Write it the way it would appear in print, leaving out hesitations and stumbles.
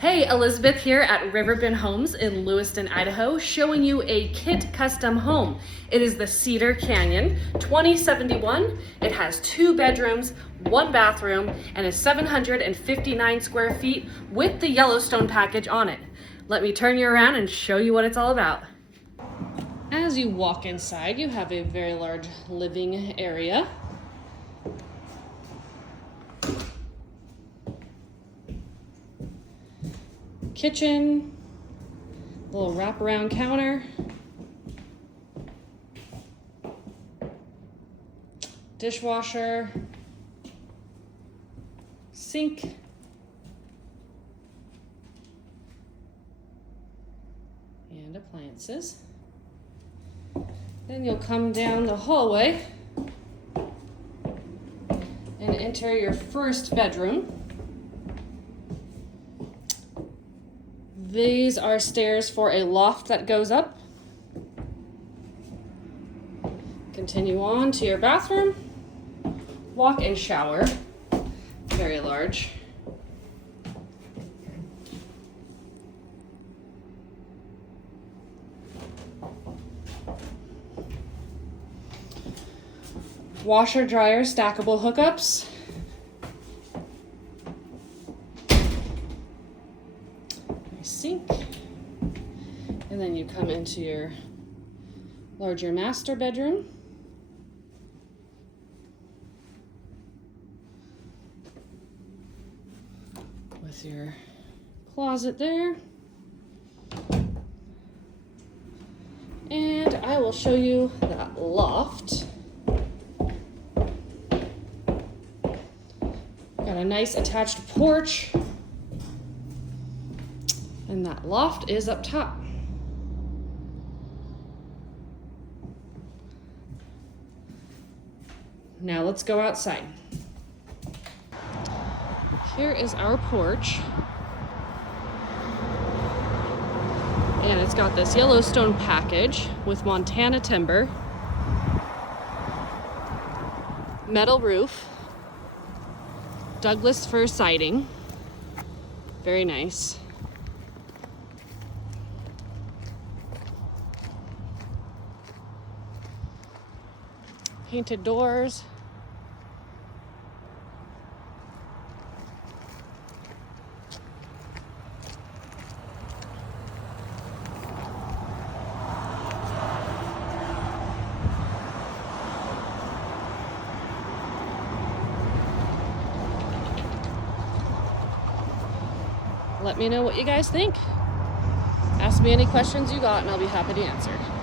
Hey, Elizabeth here at Riverbend Homes in Lewiston, Idaho, showing you a KIT Custom Home. It is the Cedar Canyon 2071. It has 2 bedrooms, 1 bathroom, and is 759 square feet with the Yellowstone Package on it. Let me turn you around and show you what it's all about. As you walk inside, you have a very large living area. Kitchen, little wraparound counter, dishwasher, sink, and appliances. Then you'll come down the hallway and enter your first bedroom. These are stairs for a loft that goes up. Continue on to your bathroom, walk and shower, very large. Washer, dryer, stackable hookups. Sink, and then you come into your larger master bedroom. With your closet there. And I will show you that loft. Got a nice attached porch. And that loft is up top. Now let's go outside. Here is our porch. And it's got this Yellowstone package with Montana timber, metal roof, Douglas Fir siding. Very nice. Painted doors. Let me know what you guys think. Ask me any questions you got and I'll be happy to answer.